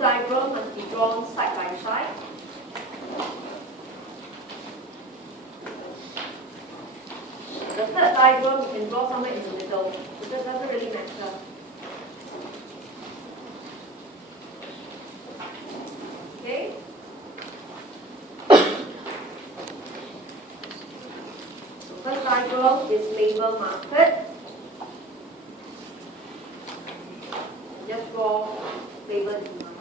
diagram must be drawn side by side. The third diagram you can draw somewhere in the middle, so that doesn't really matter. Okay? The first diagram is label market. Just draw label demand.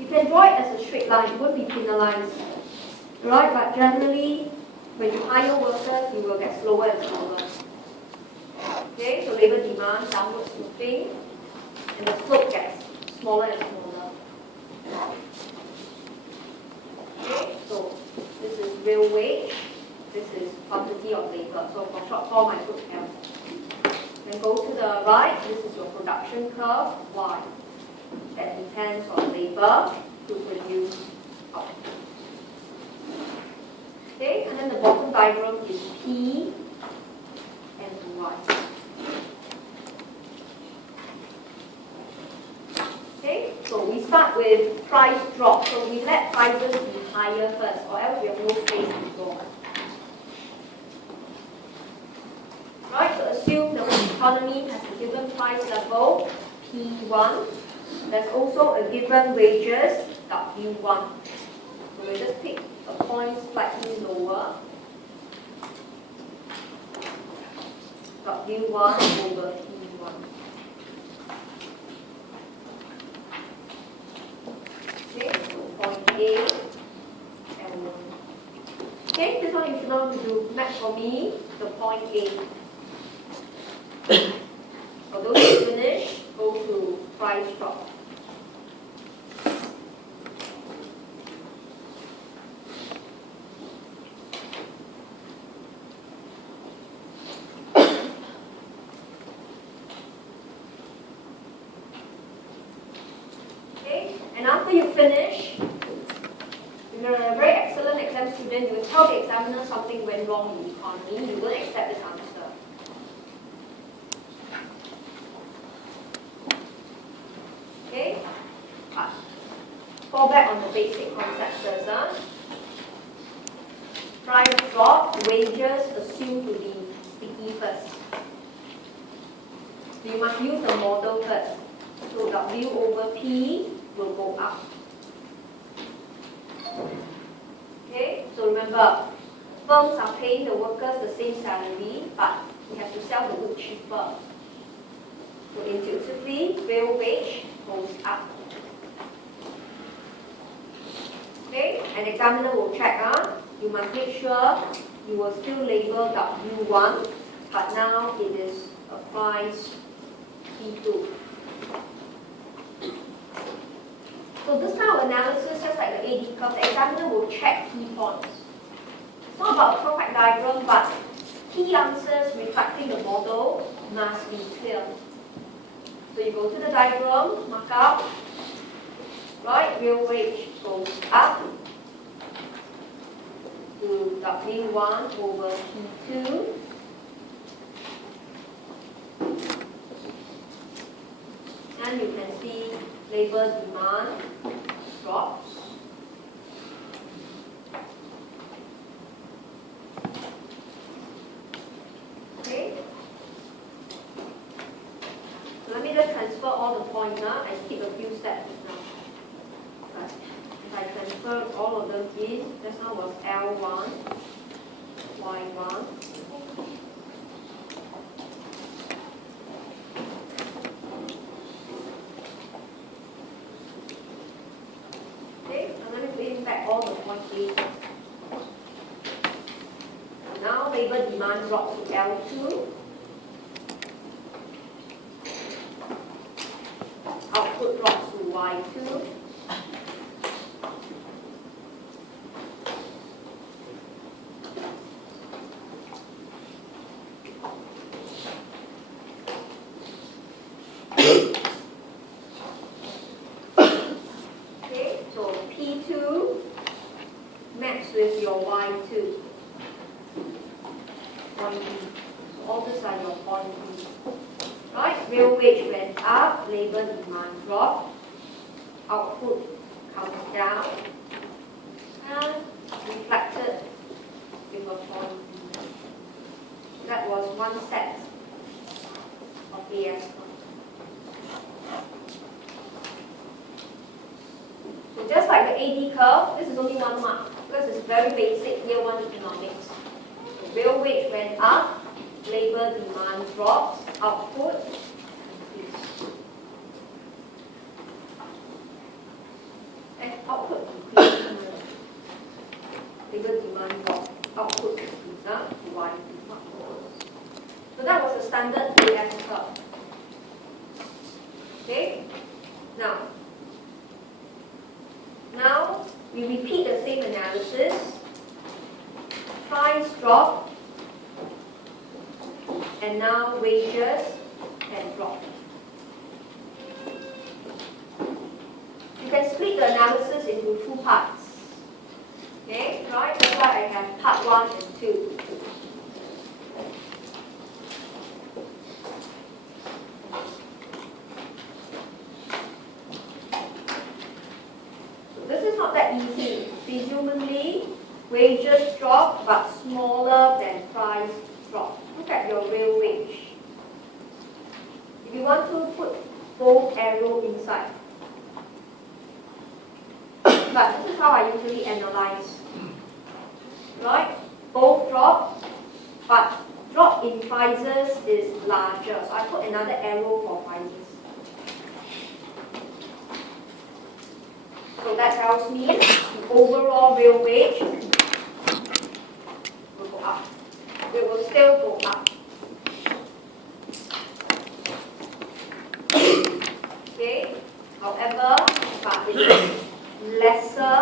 You can draw it as a straight line, it won't be penalized. Right? But generally, when you hire workers, you will get slower and slower. Okay, so labor demand, downward sloping, and the slope gets smaller and smaller. Okay, so this is real wage, this is quantity of labor. So for short form, I put L. Then go to the right, this is your production curve, Y. That depends on labor to produce output. Okay, and then the bottom diagram is P and Y. Okay, so we start with price drop. So we let prices be higher first, or else we have no space to go. Right, so assume the economy has a given price level, P1. There's also a given wages, W1. So we just pick a point slightly lower, W1 over P1. Okay, so point A and 1. Okay, this one you should know how to do. Match for me the point A. For those who finish, go to price drop. And after you finish, if you're a very excellent exam student, you will tell the examiner something went wrong in the economy, you won't accept this answer. Okay? Fall back on the basic concepts first. Price drop, wages assumed to be sticky first. So you must use the model first. So W over P will go up. Okay, so remember, firms are paying the workers the same salary, but we have to sell the wood cheaper. So intuitively, real wage goes up. Okay, an examiner will check. You must make sure you will still label W1, but now it is a price P2. So this kind of analysis, just like the AD curve, the examiner will check key points. It's not about a perfect diagram, but key answers reflecting the model must be clear. So you go to the diagram, mark up, right, real wage goes up to W1 over P2. And you can see labor demand drops. Okay. So let me just transfer all the points. I skip a few steps now. But if I transfer all of them in, just now was L1, Y1. Back all the points in. Now labor demand drops to L2. Output drops to Y2. With your Y2. Point B. So all these are your point B. Right? Real wage went up, labor demand dropped. output comes down and reflected with a point. That was one set of AS curve. So just like the AD curve, this is only one mark because it's very basic year one economics. The real wage went up, labor demand drops, output increased. And output increased. Labor demand dropped, output increased. Why? So that was the standard AS curve. Okay? Now we repeat the same analysis. Price drop, and now wages can drop. You can split the analysis into two parts. Okay, right? That's why I have part 1 and 2. So this is not that easy. Presumably, wages drop but smaller than price drop. Look at your real wage. If you want to put both arrows inside. But this is how I usually analyze. Right? Both drop, but drop in prices is larger. So I put another arrow for prices. So that tells me the overall real wage will go up. It will still go up. Okay? However, but it is lesser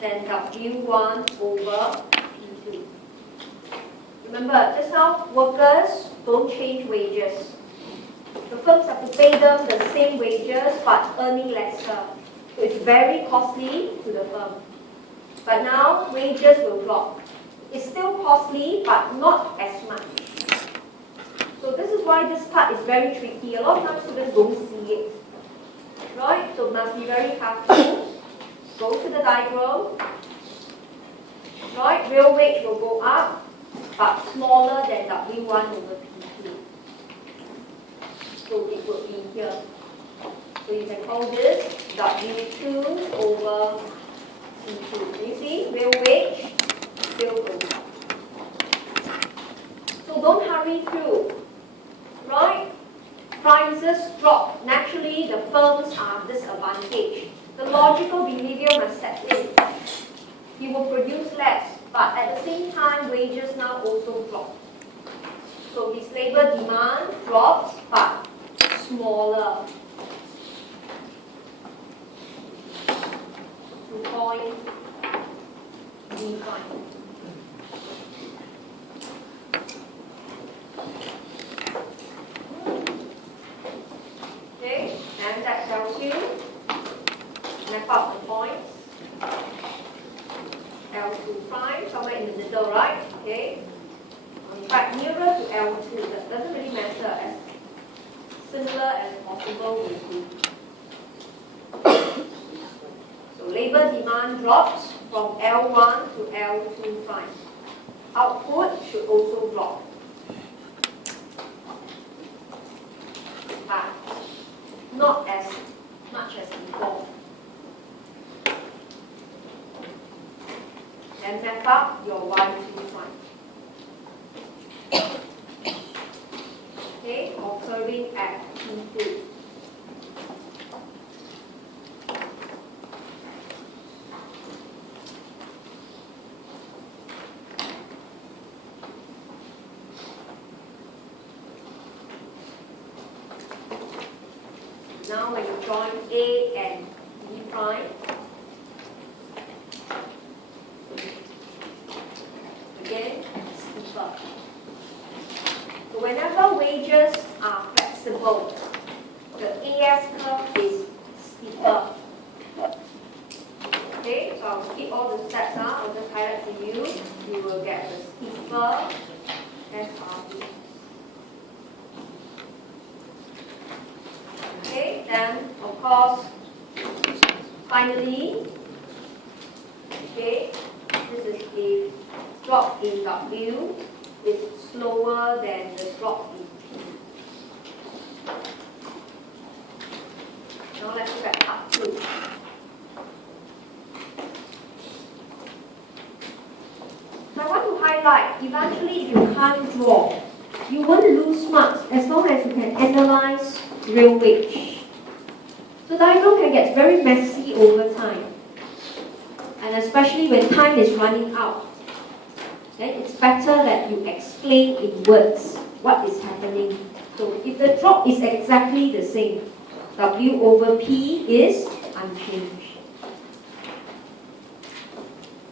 than W1 over P2. Remember, just now, workers don't change wages. The firms have to pay them the same wages but earning lesser. So it's very costly to the firm. But now, wages will drop. It's still costly, but not as much. So this is why this part is very tricky. A lot of times students don't see it. Right? So must be very careful. Go to the diagram. Right? Real wage will go up, but smaller than W1 over P2. So it will be here. So you can call this W2 over P2. Can you see? Real wage still goes up. So don't hurry through. Right? Prices drop. Naturally, the firms are disadvantaged. The logical behavior must set in. He will produce less, but at the same time, wages now also drop. So his labor demand drops, but smaller. 2-point decline. Okay, and that tells you map out the points. L2 prime, somewhere in the middle, right? Okay. In fact, nearer to L2, that doesn't really matter, as similar as possible with you. So labor demand drops from L1 to L2 prime. Output should also drop. But not as much as before. Then map up your Y2 prime. Okay, occurring at P2. Now when you join A and B prime, again, steeper. So whenever wages are flexible, the AS curve is steeper. Okay, so I'll skip all the steps now. I'll just highlight to you. You will get the steeper SRV. Okay, then of course Finally, okay, this is if drop in W is slower than the drop in P. Now let's look at part 2. So I want to highlight, eventually if you can't draw, you won't lose marks as long as you can analyze real wage. So diagram can get very messy over time. And especially when time is running out. Then it's better that you explain in words what is happening. So if the drop is exactly the same, W over P is unchanged.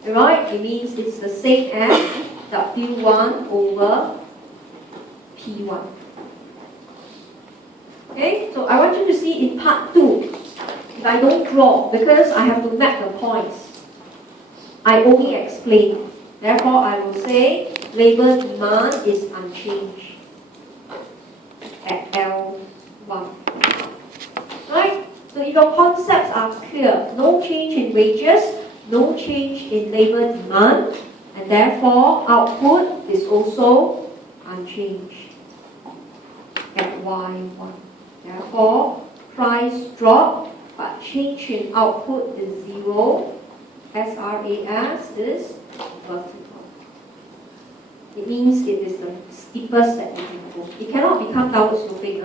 Right? It means it's the same as W1 over P1. Okay, so I want you to see in part 2, if I don't draw, because I have to map the points, I only explain. Therefore, I will say labor demand is unchanged at L1. Right? So if your concepts are clear, no change in wages, no change in labor demand, and therefore output is also unchanged at Y1. Therefore, price drop, but change in output is 0. SRAS is vertical. It means it is the steepest that you can go. It cannot become downward sloping.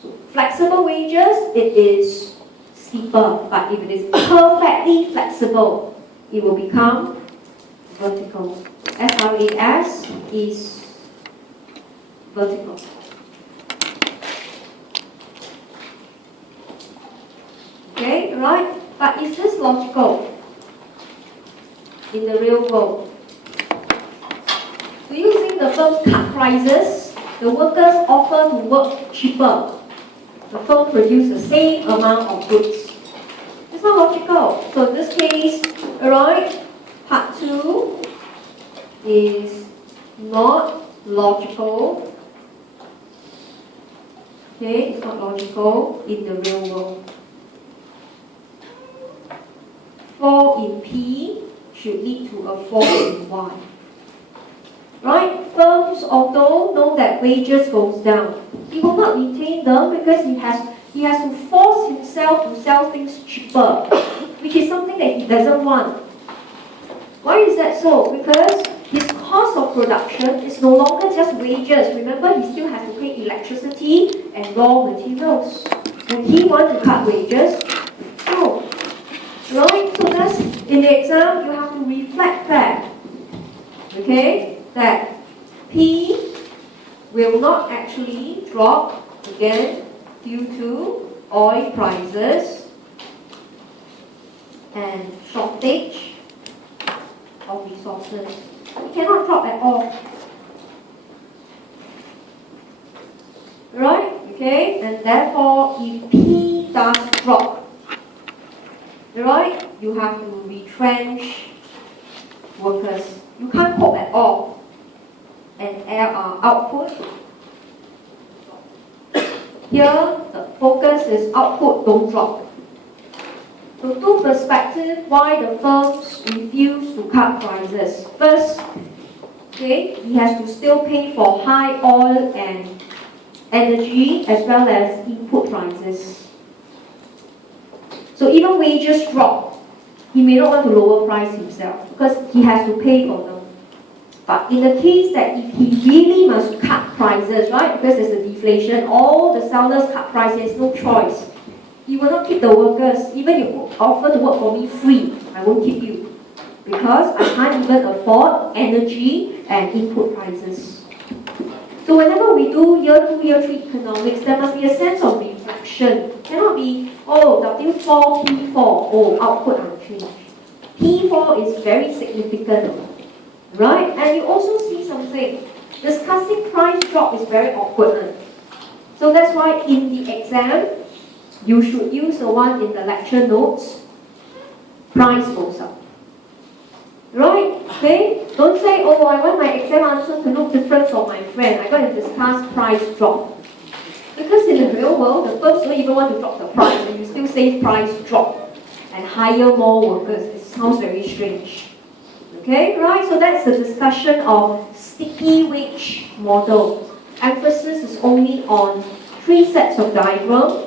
So flexible wages, it is steeper, but if it is perfectly flexible, it will become vertical. SRAS is vertical. Okay, right? But is this logical in the real world? Do you think the firms cut prices? The workers offer to work cheaper. The firm produce the same amount of goods. It's not logical. So in this case, alright, part 2 is not logical. Okay, it's not logical in the real world. Fall in P should lead to a fall in Y. Right? Firms, although know that wages goes down, he will not retain them because he has to force himself to sell things cheaper, which is something that he doesn't want. Why is that so? Because his cost of production is no longer just wages. Remember, he still has to pay electricity and raw materials. Would he want to cut wages? No. Right? So that's, in the exam, you have to reflect that. Okay? That P will not actually drop again due to oil prices and shortage of resources. It cannot drop at all. Right? Okay? And therefore, if P does drop, right, you have to retrench workers. You can't cope at all. And output. Here, the focus is output, don't drop. So two perspectives why the firms refuse to cut prices. First, okay, he has to still pay for high oil and energy as well as input prices. So even wages drop, he may not want to lower price himself because he has to pay for them. But in the case that if he really must cut prices, right, because there's a deflation, all the sellers cut prices, no choice. He will not keep the workers. Even if you offer to work for me free, I won't keep you. Because I can't even afford energy and input prices. So whenever we do year 2, year 3 economics, there must be a sense of reflection. It cannot be, oh, W4, P4, oh, output unchanged. P4 is very significant. Right? And you also see something. Discussing price drop is very awkward. So that's why in the exam, you should use the one in the lecture notes. Price goes up. Right? Okay? Don't say, oh, I want my exam answer to look different from my friend. I'm going to discuss price drop. Because in the real world, the firms don't even want to drop the price, and you still say price drop. and hire more workers. It sounds very strange. Okay, right? So that's the discussion of sticky wage model. Emphasis is only on 3 sets of diagram,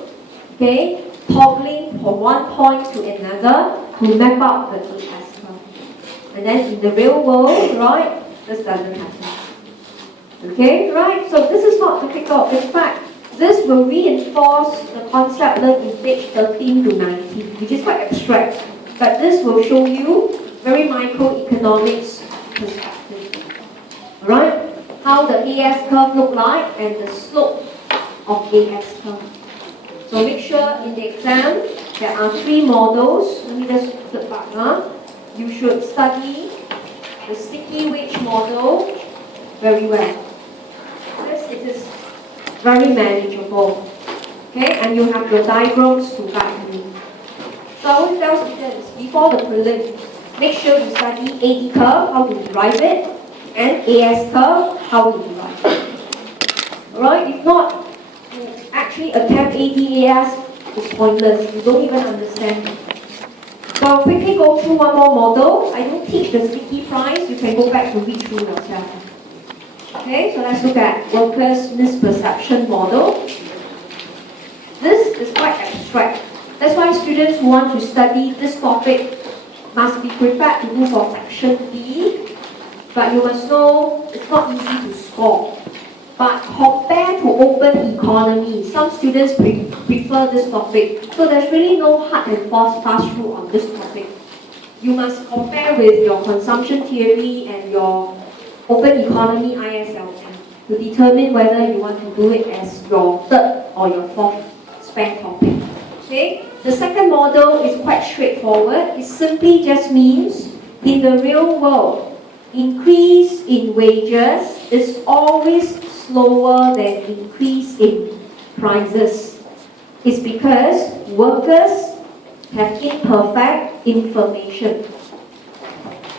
okay, toggling from one point to another to map out the AS curve. And then in the real world, right, this doesn't happen. Okay, right? So this is not difficult. In fact, this will reinforce the concept learned in page 13 to 19, which is quite abstract. But this will show you very microeconomics perspective. Alright? How the AS curve look like and the slope of AS curve. So make sure in the exam there are 3 models. Let me just flip back. You should study the sticky wage model very well. This it is very manageable. Okay, and you have your diagrams to guide you. So I always tell students before the prelim, make sure you study AD curve, how to derive it, and AS curve, how to derive it. Alright, if not, actually attempt AD/AS is pointless. You don't even understand it. So I'll quickly go through one more model. I don't teach the sticky price. You can go back to read through yourself. Okay, so let's look at workers' misperception model. This is quite abstract. That's why students who want to study this topic must be prepared to go for section B. But you must know it's not easy to score. But compared to open economy, some students prefer this topic. So there's really no hard and fast rule on this topic. You must compare with your consumption theory and your open economy ISLT to determine whether you want to do it as your 3rd or your 4th spare topic. Okay? The second model is quite straightforward. It simply just means in the real world, increase in wages is always slower than increase in prices. It's because workers have imperfect information.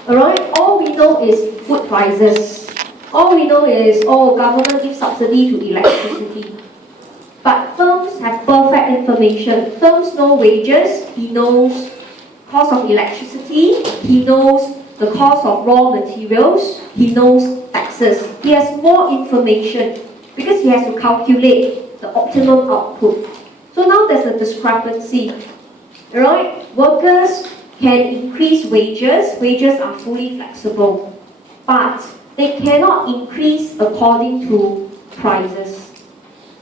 Alright, all we know is food prices. All we know is, government gives subsidy to electricity. But firms have perfect information. Firms know wages, he knows cost of electricity, he knows the cost of raw materials, he knows taxes. He has more information because he has to calculate the optimum output. So now there's a discrepancy. Alright, workers can increase wages. Wages are fully flexible. But they cannot increase according to prices.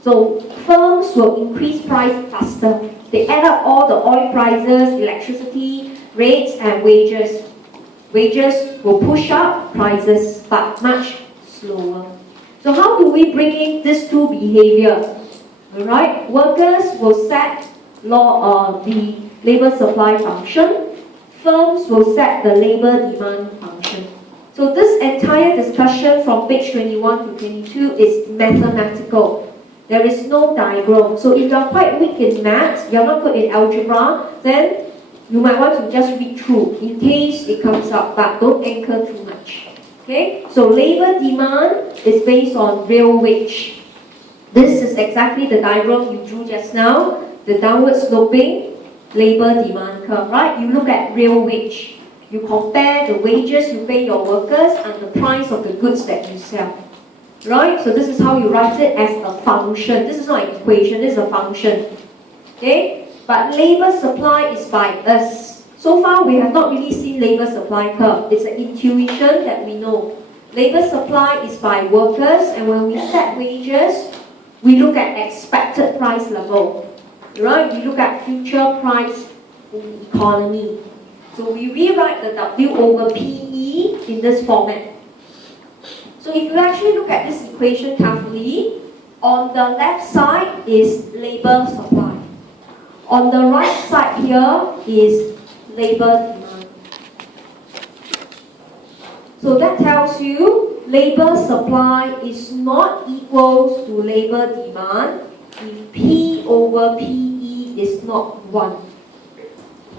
So firms will increase price faster. They add up all the oil prices, electricity, rates, and wages. Wages will push up prices, but much slower. So how do we bring in these two behavior? Alright, workers will set the labor supply function. Firms will set the labor demand function. So this entire discussion from page 21 to 22 is mathematical. There is no diagram. So if you're quite weak in maths, you're not good in algebra, then you might want to just read through in case it comes up, but don't anchor too much. Okay? So labor demand is based on real wage. This is exactly the diagram you drew just now, the downward sloping labor demand curve, right? You look at real wage. You compare the wages you pay your workers and the price of the goods that you sell. Right? So this is how you write it as a function. This is not an equation, this is a function. Okay? But labor supply is by us. So far we have not really seen labor supply curve. It's an intuition that we know. Labor supply is by workers, and when we set wages, we look at expected price level. Right? We look at future price in the economy. So we rewrite the W over PE in this format. So if you actually look at this equation carefully, on the left side is labor supply. On the right side here is labor demand. So that tells you labor supply is not equal to labor demand if P over PE is not 1.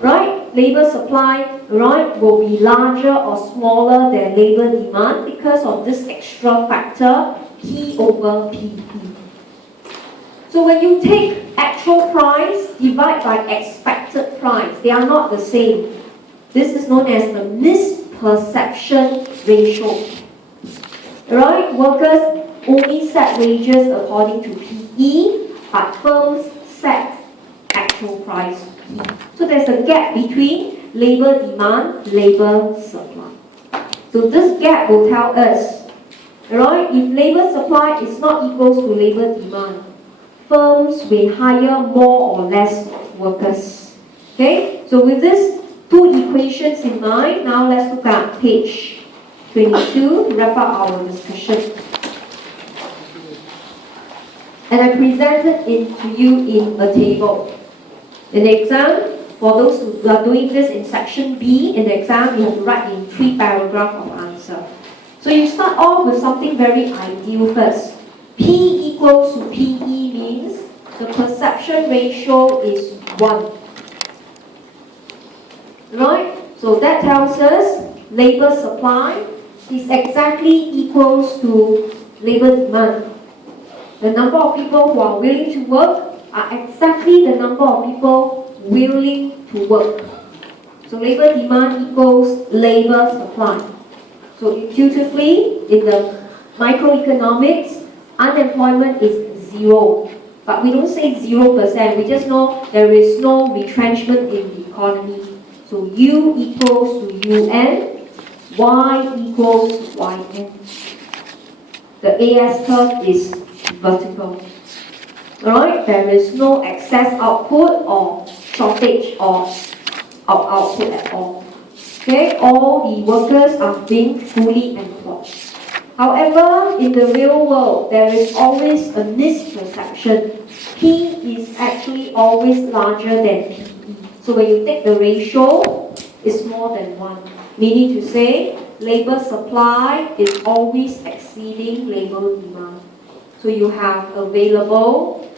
Right? Labor supply, right, will be larger or smaller than labor demand because of this extra factor, P over PE. So when you take actual price, divide by expected expected price. They are not the same. This is known as the misperception ratio. Right? Workers only set wages according to PE, but firms set actual price. So there's a gap between labor demand, labor supply. So this gap will tell us, right, if labor supply is not equal to labor demand, firms will hire more or less workers. Okay, so with these two equations in mind, now let's look at page 22 to wrap up our discussion. And I presented it to you in a table. In the exam, for those who are doing this in section B, in the exam, you have to write in 3 paragraphs of answer. So you start off with something very ideal first. P equals to PE means the perception ratio is 1. Right? So that tells us labor supply is exactly equals to labor demand. The number of people who are willing to work are exactly the number of people willing to work. So labor demand equals labor supply. So intuitively, in the microeconomics, unemployment is 0. But we don't say 0%, we just know there is no retrenchment in the economy. So U equals to UN, Y equals to YN. The AS curve is vertical. Alright, there is no excess output or shortage of output at all. Okay, all the workers are being fully employed. However, in the real world, there is always a misperception. P is actually always larger than PE. So when you take the ratio, it's more than 1. Meaning to say, labor supply is always exceeding labor demand. So you have available,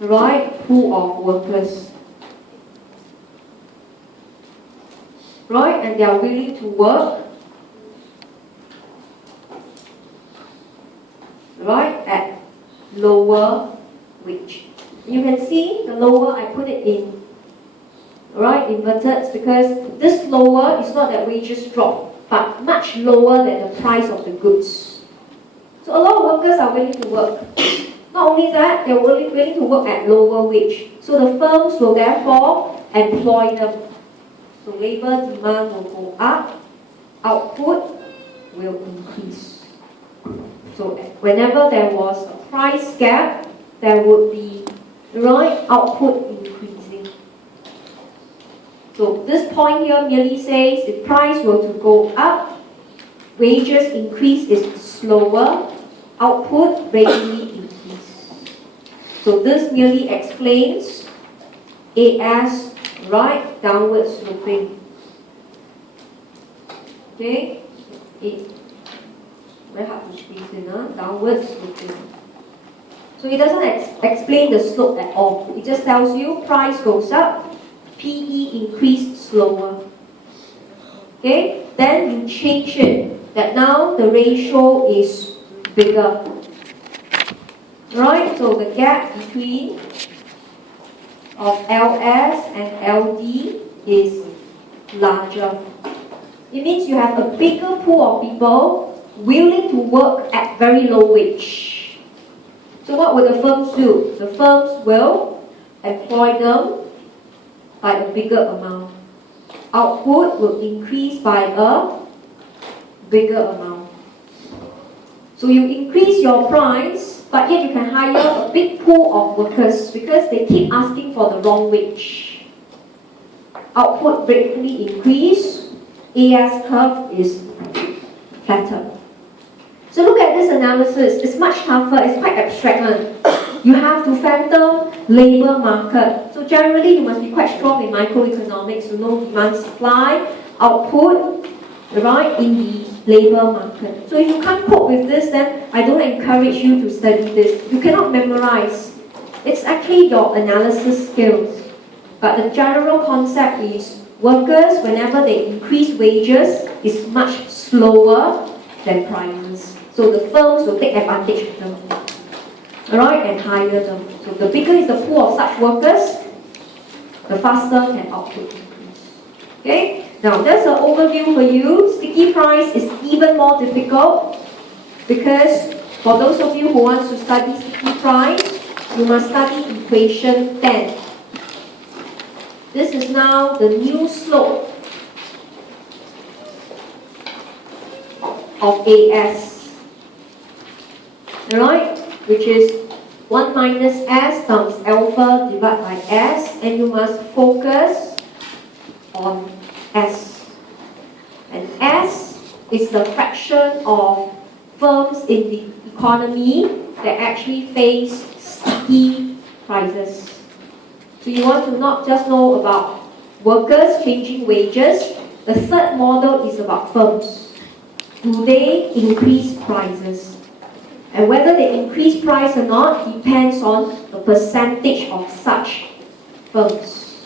right, pool of workers. Right, and they are willing to work, right, at lower wage. You can see the lower, I put it in, right, inverted, because this lower is not that wages drop, but much lower than the price of the goods. So a lot of workers are willing to work. Not only that, they're willing to work at lower wage. So the firms will therefore employ them. So labor demand will go up, output will increase. So whenever there was a price gap, there would be, right, output increasing. So this point here merely says if price were to go up, wages increase is slower, output readily increase. So this merely explains AS, right, downward sloping. Okay, very hard to squeeze in, downward sloping. So it doesn't explain the slope at all. It just tells you price goes up, PE increase slower. Okay, then you change it, that now the ratio is bigger. Right, so the gap between of LS and LD is larger. It means you have a bigger pool of people willing to work at very low wage. So what will the firms do? The firms will employ them by a bigger amount. Output will increase by a bigger amount. So you increase your price, but yet you can hire a big pool of workers because they keep asking for the wrong wage. Output greatly increase, AS curve is flatter. So look at this analysis, it's much tougher, it's quite abstract. You have to phantom labor market. So generally you must be quite strong in microeconomics to know demand, supply, output, right, in the labor market. So if you can't cope with this, then I don't encourage you to study this. You cannot memorize. It's actually your analysis skills. But the general concept is workers, whenever they increase wages, is much slower than prices. So the firms will take advantage of them. Alright, and hire them. So the bigger is the pool of such workers, the faster can output increase. Okay? Now, that's an overview for you. Sticky price is even more difficult because for those of you who want to study sticky price, you must study equation 10. This is now the new slope of AS. Alright? Which is 1 minus S times alpha divided by S, and you must focus on S. And S is the fraction of firms in the economy that actually face sticky prices. So you want to not just know about workers changing wages. The third model is about firms. Do they increase prices? And whether they increase price or not depends on the percentage of such firms.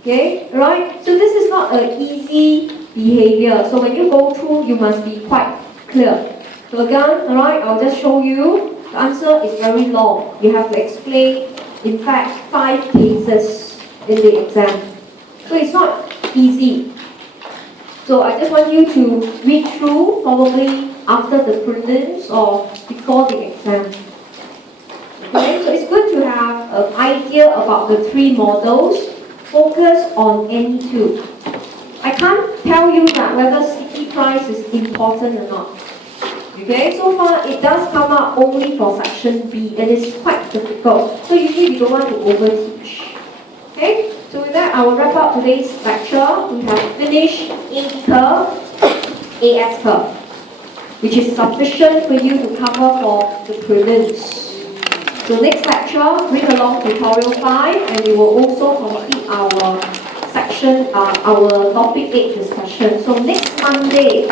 Okay, right? So this is not an easy behavior. So when you go through, you must be quite clear. So again, alright, I'll just show you. The answer is very long. You have to explain, in fact, 5 cases in the exam. So it's not easy. So I just want you to read through, probably after the prelims or before the exam. Okay, so it's good to have an idea about the 3 models. Focus on any 2. I can't tell you that whether sticky price is important or not. Okay, so far it does come up only for section B, and it's quite difficult. So usually we don't want to overteach. Okay, so with that I will wrap up today's lecture. We have finished AD curve, AS curve, which is sufficient for you to cover for the prelims. So next lecture, bring along tutorial 5, and we will also complete our section, our topic 8 discussion. So next Monday,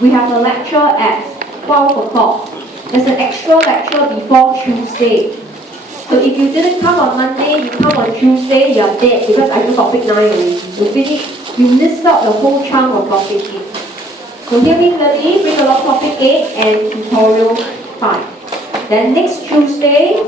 we have a lecture at 12 o'clock. There's an extra lecture before Tuesday. So if you didn't come on Monday, you come on Tuesday, you're dead because I do topic 9 already. You missed out the whole chunk of topic 8. So hear me clearly, bring along topic 8 and tutorial 5. Then next Tuesday,